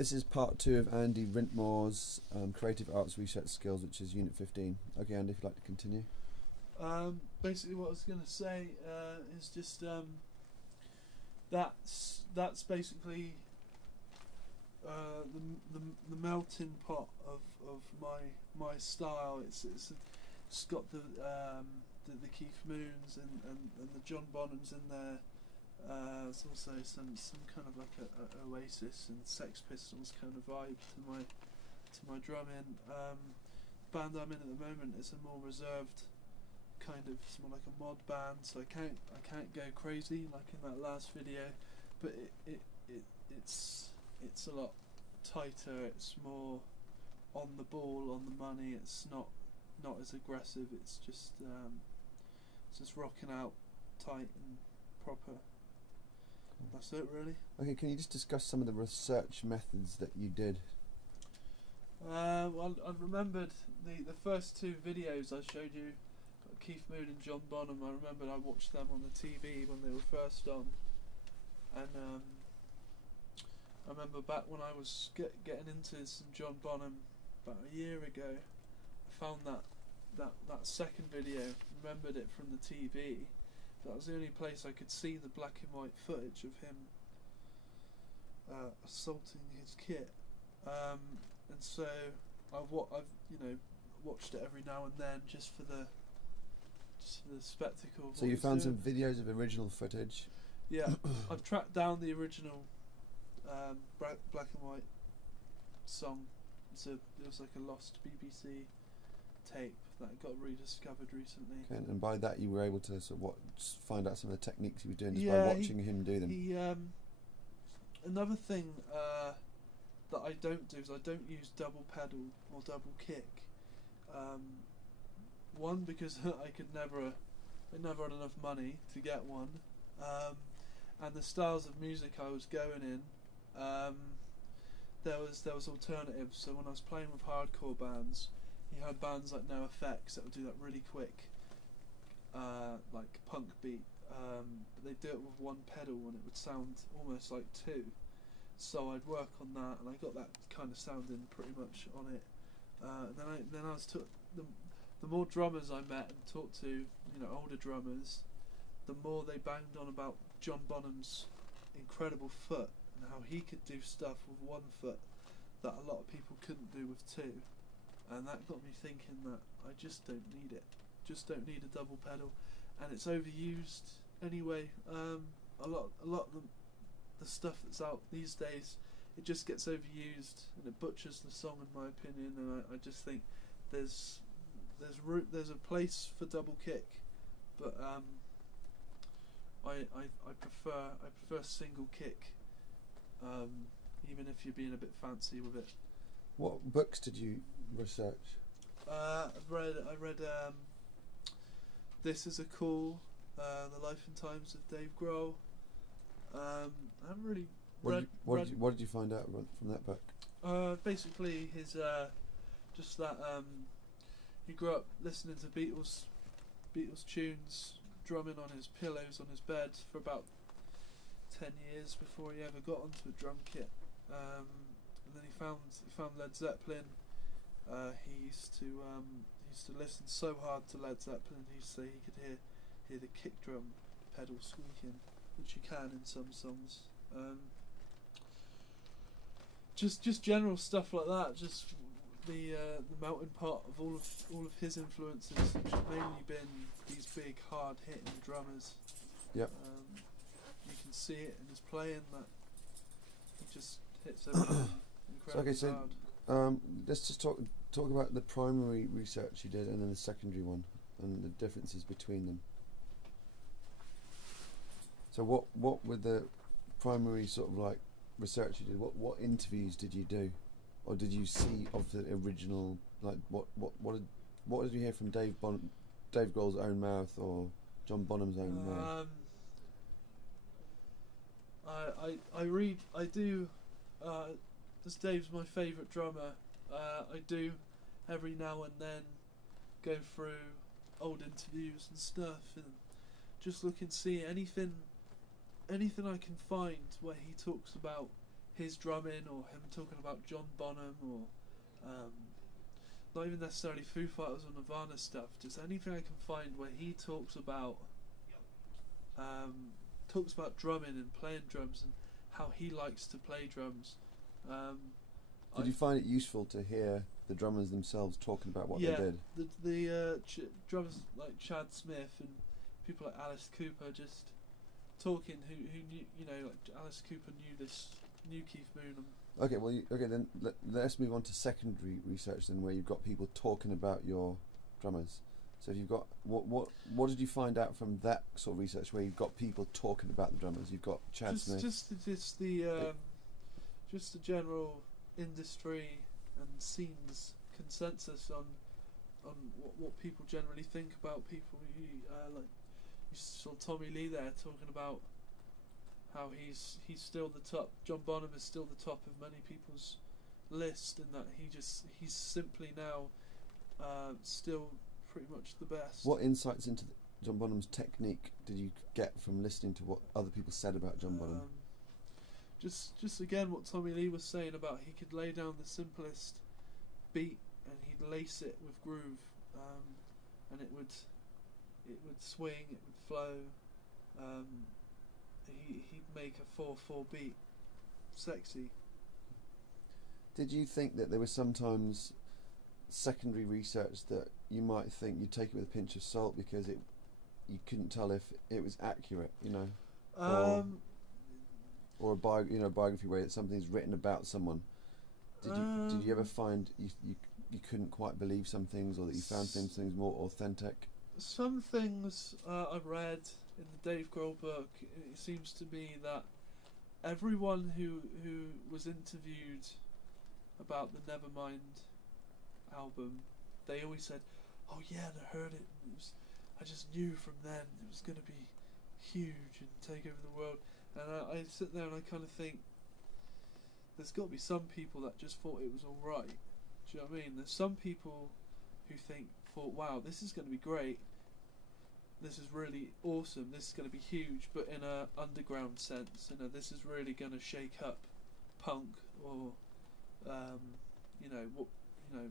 This is part 2 of Andy Rintmore's Creative Arts Research Skills, which is Unit 15. Okay, Andy, if you'd like to continue. Basically what I was going to say is just that's basically the melting pot of my style. It's got the Keith Moons and the John Bonhams in there. There's also some kind of like a Oasis and Sex Pistols kind of vibe to my drumming. The band I'm in at the moment is a more reserved kind of, it's more like a mod band, so I can't go crazy like in that last video, but it's a lot tighter. It's more on the ball, on the money. It's not as aggressive. It's just rocking out tight and proper. That's it, really. Okay, can you just discuss some of the research methods that you did? Well, I remembered the first 2 videos I showed you, Keith Moon and John Bonham. I remembered I watched them on the TV when they were first on, and I remember back when I was getting into some John Bonham about a year ago, I found that second video, remembered it from the TV. That was the only place I could see the black and white footage of him assaulting his kit, and so I've watched it every now and then just for the spectacle. So you found some videos of original footage? Yeah, I've tracked down the original black and white song. It was like a lost BBC tape that got rediscovered recently. Okay, and by that you were able to sort of find out some of the techniques he was doing just by watching him do them. Another thing that I don't do is I don't use double pedal or double kick. One, because I never had enough money to get one, and the styles of music I was going in, there was alternatives. So when I was playing with hardcore bands, you had bands like No Effects that would do that really quick, like punk beat, but they'd do it with one pedal and it would sound almost like 2. So I'd work on that, and I got that kind of sounding pretty much on it. Then I was the more drummers I met and talked to, older drummers, the more they banged on about John Bonham's incredible foot and how he could do stuff with 1 foot that a lot of people couldn't do with 2. And that got me thinking that I just don't need it. Just don't need a double pedal, and it's overused anyway. A lot of the stuff that's out these days, it just gets overused and it butchers the song, in my opinion. And I just think there's a place for double kick, but I prefer single kick, even if you're being a bit fancy with it. What books did you research? I read This Is a Call, The Life and Times of Dave Grohl. I haven't really what did you find out from that book? Basically his just that he grew up listening to Beatles tunes, drumming on his pillows on his bed for about 10 years before he ever got onto a drum kit. And then he found Led Zeppelin. He used to listen so hard to Led Zeppelin. He used to say he could hear the kick drum pedal squeaking, which you can in some songs. Just general stuff like that. Just the melting pot of all of his influences, which have mainly been these big hard hitting drummers. Yep. You can see it in his playing that he just hits everything incredibly hard. Let's just talk about the primary research you did and then the secondary one and the differences between them. So what were the primary sort of like research you did? What interviews did you do, or did you see of the original? Like what did you hear from Dave Grohl's own mouth or John Bonham's own mouth? As Dave's my favourite drummer, I do every now and then go through old interviews and stuff and just look and see anything I can find where he talks about his drumming, or him talking about John Bonham, or not even necessarily Foo Fighters or Nirvana stuff. Just anything I can find where he talks about drumming and playing drums and how he likes to play drums. Did you find it useful to hear the drummers themselves talking about what they did? The drummers like Chad Smith and people like Alice Cooper just talking. Who knew, like Alice Cooper knew Keith Moon. Okay, well, then let's move on to secondary research then, where you've got people talking about your drummers. So if you've got what did you find out from that sort of research where you've got people talking about the drummers? You've got Chad Smith. Just the general industry and scenes consensus on what people generally think about people. You saw Tommy Lee there talking about how he's still the top. John Bonham is still the top of many people's list, and that he's simply now still pretty much the best. What insights into John Bonham's technique did you get from listening to what other people said about John Bonham? Just again what Tommy Lee was saying about he could lay down the simplest beat and he'd lace it with groove, and it would swing, it would flow. He'd make a 4/4 beat sexy. Did you think that there was sometimes secondary research that you might think you'd take it with a pinch of salt because you couldn't tell if it was accurate, or a biography where something's written about someone? Did you ever find you couldn't quite believe some things, or that you found things more authentic? Some things I've read in the Dave Grohl book, it seems to me that everyone who was interviewed about the Nevermind album, they always said, "Oh yeah, I heard it. I just knew from then it was going to be huge and take over the world." And I sit there and I kind of think, there's got to be some people that just thought it was all right. Do you know what I mean? There's some people who thought, "Wow, this is going to be great. This is really awesome. This is going to be huge," but in a underground sense. This is really going to shake up punk, or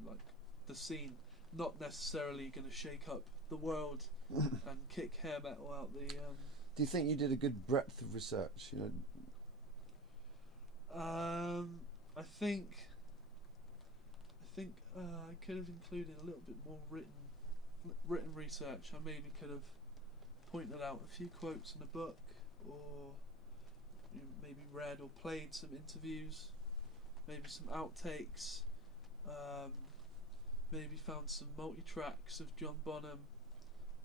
like the scene. Not necessarily going to shake up the world and kick hair metal out the. Do you think you did a good breadth of research? I think I could have included a little bit more written research. I maybe could have pointed out a few quotes in a book, or maybe read or played some interviews, maybe some outtakes, maybe found some multi-tracks of John Bonham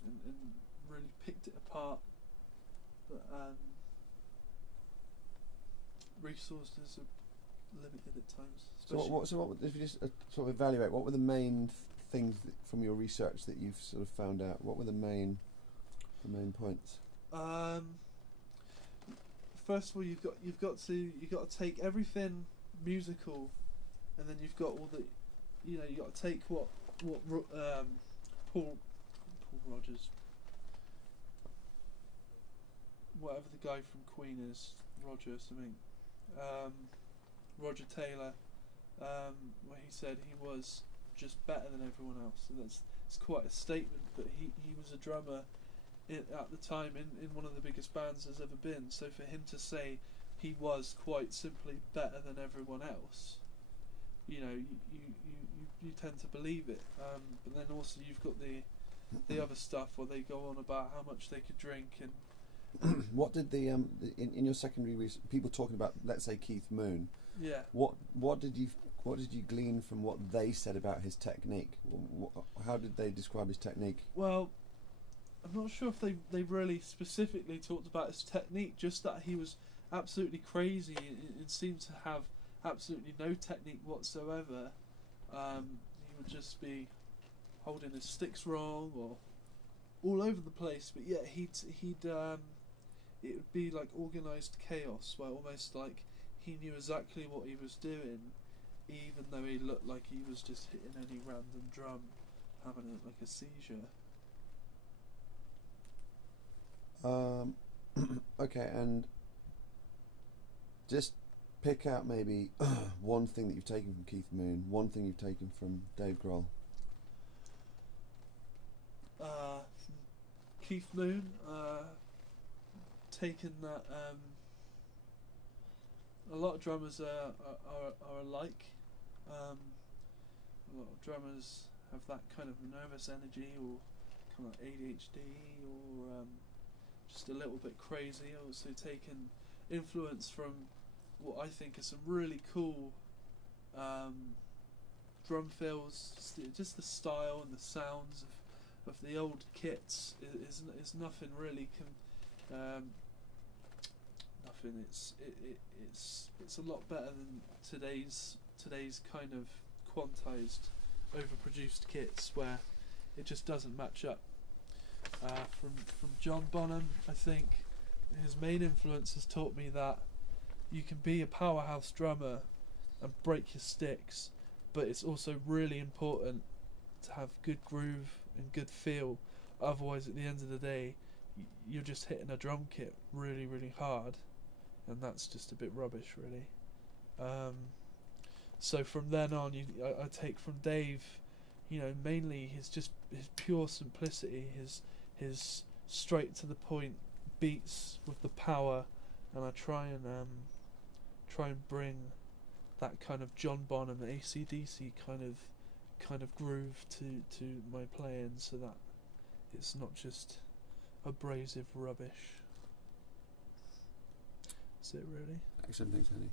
and really picked it apart. But resources are limited at times. So what if you just sort of evaluate, what were the main things from your research that you've sort of found out? What were the main points? First of all, you've got to take everything musical, and then you've got all the, you got to take what Paul Rogers, whatever the guy from Queen is, Roger something, Roger Taylor, where he said he was just better than everyone else, and it's quite a statement. But he was a drummer at the time in one of the biggest bands there's ever been. So for him to say he was quite simply better than everyone else, you tend to believe it. But then also you've got the other stuff where they go on about how much they could drink and. What did in your secondary research, people talking about, let's say, Keith Moon? Yeah. What did you glean from what they said about his technique? How did they describe his technique? Well, I'm not sure if they really specifically talked about his technique. Just that he was absolutely crazy and seemed to have absolutely no technique whatsoever. He would just be holding his sticks wrong or all over the place. But yeah, it would be like organised chaos, where almost like he knew exactly what he was doing, even though he looked like he was just hitting any random drum, having like a seizure. Okay, and just pick out maybe one thing that you've taken from Keith Moon, one thing you've taken from Dave Grohl. Keith Moon, taken that a lot of drummers are alike. A lot of drummers have that kind of nervous energy, or kind of ADHD, or just a little bit crazy. Also taken influence from what I think are some really cool drum fills. Just the style and the sounds of the old kits is nothing really. Nothing. It's a lot better than today's kind of quantized, overproduced kits where it just doesn't match up. From John Bonham, I think his main influence has taught me that you can be a powerhouse drummer and break your sticks, but it's also really important to have good groove and good feel. Otherwise, at the end of the day, you're just hitting a drum kit really, really hard, and that's just a bit rubbish, really. So from then on, I take from Dave, mainly his pure simplicity, his straight to the point beats with the power, and I try and bring that kind of John Bonham, AC/DC kind of groove to my playing, so that it's not just abrasive rubbish. That's it, really. Excellent, thanks, Andy.